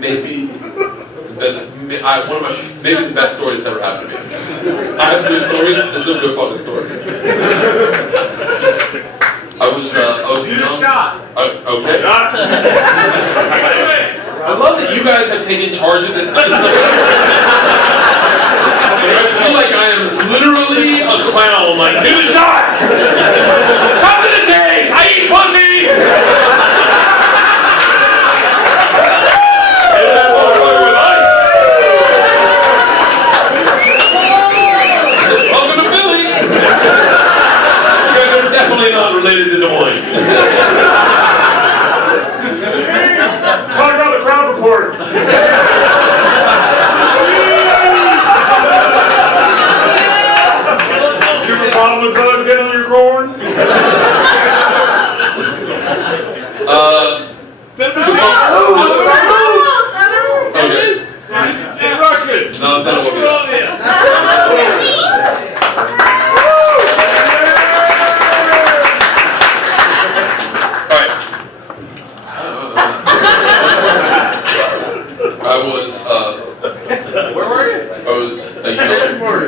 maybe maybe the best story that's ever happened to me. I have good stories. This is a good fucking story. I was young. Okay. I love that you guys have taken charge of this. I feel like I am literally a clown. Like, do the shot. Come to the taste. I eat pussy. Welcome to Philly. You guys are definitely not related to Des Moines. Talk about the crowd report. Did your mom and bud get on your corn? Okay. In Russian. No, it's not what we Where were you?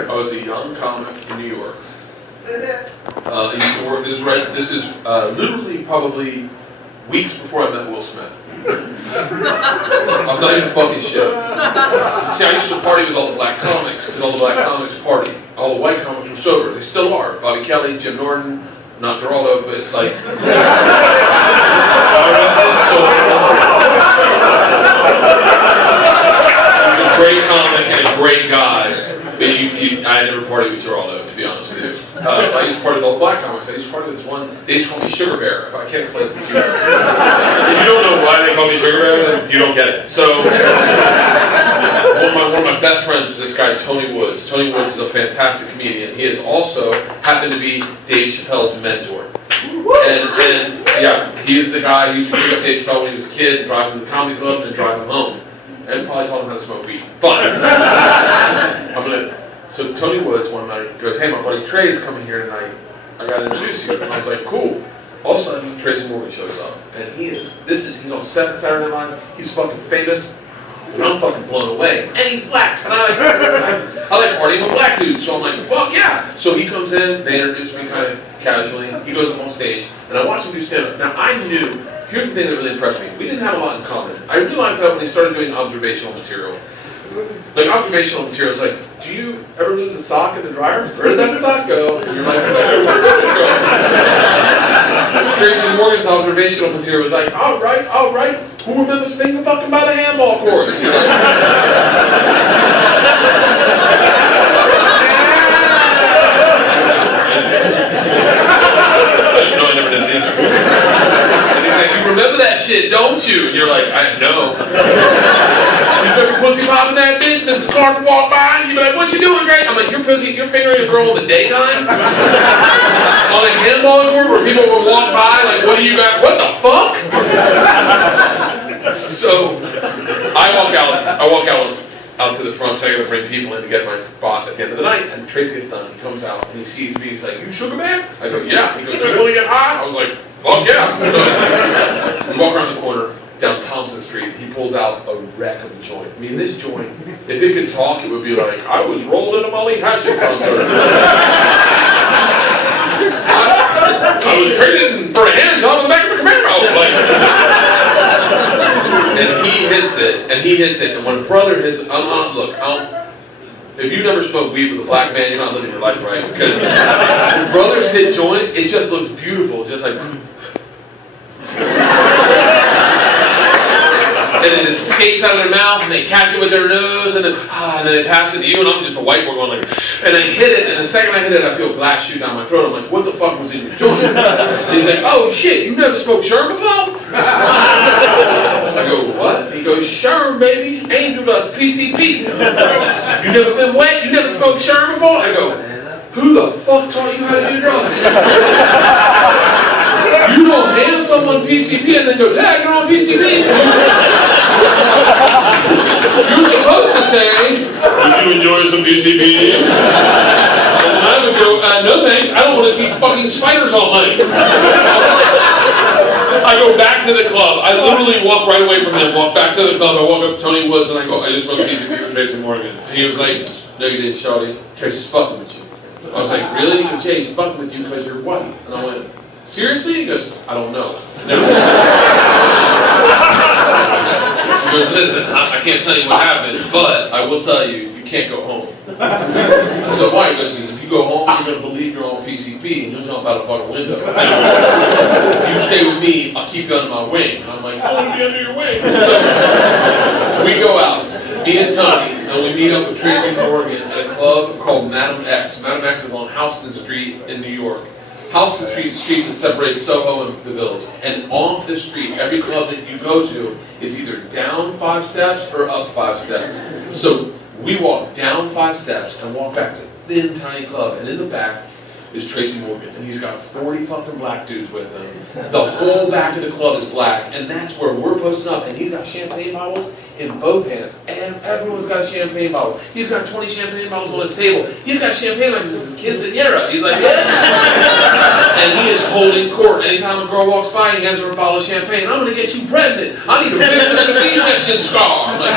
I was a young comic in New York. I used to work this is literally probably weeks before I met Will Smith. I'm not even fucking shit. See, I used to party with all the black comics, because all the black comics party. All the white comics were sober. They still are. Bobby Kelly, Jim Norton, not Geraldo, but like... He's a great comic and a great guy, but I never partied with Geraldo, to be honest with you. I used to party with all the black comics. I used to party with this one, they used to call me Sugar Bear. I can't explain it to you. If you don't know why they call me Sugar Bear, then you don't get it. So, one of my best friends was this guy, Tony Woods. Tony Woods is a fantastic comedian. He is also happened to be Dave Chappelle's mentor. And yeah, he is the guy who used to pick up Dave Chappelle when he was a kid, drive him to the comedy club, and then drive him home. And probably taught him how to smoke weed. But so Tony Woods one night goes, "Hey, my buddy Trey's coming here tonight. I gotta introduce you." And I was like, "Cool." All of a sudden, Tracy Morgan shows up, and he's on set Saturday Night Live. He's fucking famous, and I'm fucking blown away. And he's black, and I like partying with black dudes. So I'm like, "Fuck yeah!" So he comes in, they introduce me kind of casually. He goes up on stage, and I watch him do stand-up. Now I knew. Here's the thing that really impressed me. We didn't have a lot in common. I realized that when they started doing observational material. Like, observational material is like, do you ever lose a sock in the dryer? Where did that sock go? And you're like, where did it go? Tracy Morgan's observational material was like, all right. Who remembers finger fucking by the handball course? You know? I never did it either. You remember that shit, don't you? And you're like, I know. You remember pussy popping that bitch? Mrs. Clark would walk by and she'd be like, "What you doing, Drake?" I'm like, your finger is growing in the daytime? On a handball court where people would walk by, like, what do you got? What the fuck? So, I walk out to the front, so I gotta bring people in to get my spot at the end of the night, and Tracy gets done. He comes out and he sees me, he's like, "You Sugar Man?" I go, "Yeah." He goes, "You wanna get high?" I was like, "Fuck yeah." So, we walk around the corner, down Thompson Street, he pulls out a wreck of a joint. I mean, this joint, if it could talk, it would be like, "I was rolled in a Molly Hatchet concert." I was traded for a hand job on the back of a Camaro. Like, and he hits it, and when a brother hits it, if you've never smoked weed with a black man, you're not living your life right, because when brothers hit joints, it just looks beautiful, just like, and it escapes out of their mouth, and they catch it with their nose, and then they pass it to you, and I'm just a whiteboard going like, and I hit it, and the second I hit it, I feel glass shoot down my throat. I'm like, what the fuck was in your joint? And he's like, "Oh shit, you never smoked Sherm before?" I go, "What?" He goes, "Sherm, baby, angel dust, PCP. You never been wet? You never smoked Sherm before?" I go, "Who the fuck taught you how to do drugs?" You don't hand someone PCP and then go, "Tag, you're on PCP." You're supposed to say, "Did you enjoy some PCP?" And I would go, "No thanks, I don't don't want to see fucking spiders all night. I go back to the club. I literally walk right away from him, walk back to the club. I walk up to Tony Woods and I go, I just want to see you with Tracy Morgan. And he was like, no you didn't, shawty. Tracy's fucking with you. I was like, really? He goes, yeah, he's fucking with you because you're white. And I went, seriously? He goes, I don't know. He goes, listen, I can't tell you what happened, but I will tell you, you can't go home. I said, why? He goes, if you go home, you're going to believe you're on PCP and you'll jump out a fucking window. You stay with me, I'll keep you under my wing. And I'm like, I want to be under your wing. So we go out, me and Tony, and we meet up with Tracy Morgan at a club called Madam X. Madam X is on Houston Street in New York. Houston Street is the street that separates Soho and the Village. And off this street, every club that you go to is either down 5 steps or up 5 steps. So we walk down 5 steps and walk back to a thin, tiny club. And in the back is Tracy Morgan. And he's got 40 fucking black dudes with him. The whole back of the club is black. And that's where we're posting up. And he's got champagne bottles in both hands. And everyone's got a champagne bottle. He's got 20 champagne bottles on his table. He's got champagne like this is quinceañera. He's like, yeah. And he is holding court. Anytime a girl walks by, he hands her a bottle of champagne. I'm going to get you pregnant. I need a big C-section scar. I'm like,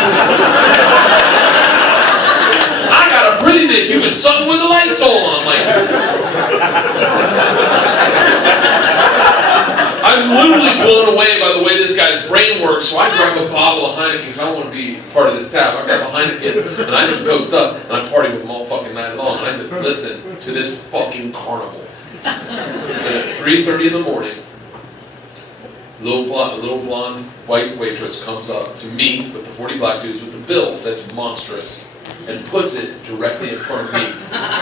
I got a pretty dick. You can suck with the lights on. I'm I'm literally blown away by the way this guy's brain works. So I grab a bottle of Heineken because I want to be part of this tab. I grab a Heineken and I just post up and I party with them all fucking night long. And I just listen to this fucking carnival. And at 3:30 in the morning, little blonde white waitress comes up to me with the 40 black dudes with the bill that's monstrous and puts it directly in front of me.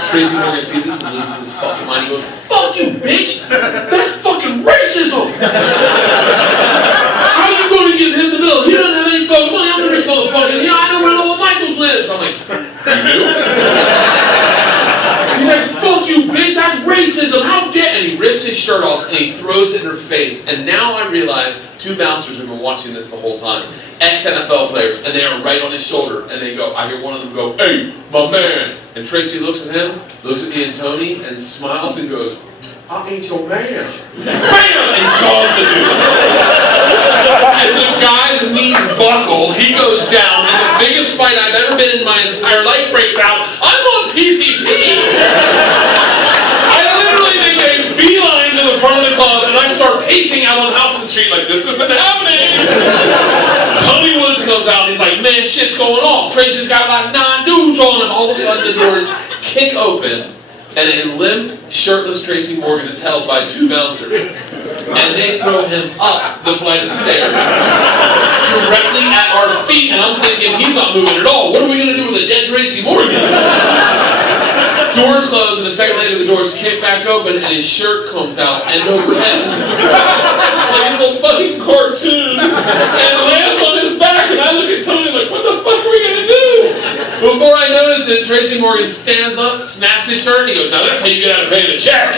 Tracy Morgan sees this and loses his fucking mind. He goes, fuck you, bitch! That's fucking racism! How are you going to give him the bill? He doesn't have any fucking money. I'm a rich motherfucker. Yeah, I know where Lola Michaels lives. I'm like, you do? He's like, fuck you, bitch, that's racism, how dare. And he rips his shirt off and he throws it in her face. And now I realize 2 bouncers have been watching this the whole time. Ex-NFL players, and they are right on his shoulder. And they go, I hear one of them go, hey, my man. And Tracy looks at him, looks at me and Tony, and smiles and goes, I ain't your man. Bam! And jaws the dude. And the guy's knees buckle, he goes down, and the biggest fight I've ever been in my entire life breaks out. I'm on PCP! I literally make a beeline to the front of the club, and I start pacing out on Houston Street like, this isn't happening! Tony Woods comes out, and he's like, man, shit's going off. Tracy's got about 9 dudes on him. All of a sudden, the doors kick open, and a limp, shirtless Tracy Morgan is held by 2 bouncers. And they throw him up the flight of stairs, directly at our feet. And I'm thinking, he's not moving at all. What are we going to do with a dead Tracy Morgan? Doors close, and a second later the doors kick back open, and his shirt comes out end over end. Like it's a fucking cartoon. And lands on his back, and I look at Tony like, what the fuck are we going to do? Before I notice it, Tracy Morgan stands up, snaps his shirt, and he goes, now that's how you get out of paying a check.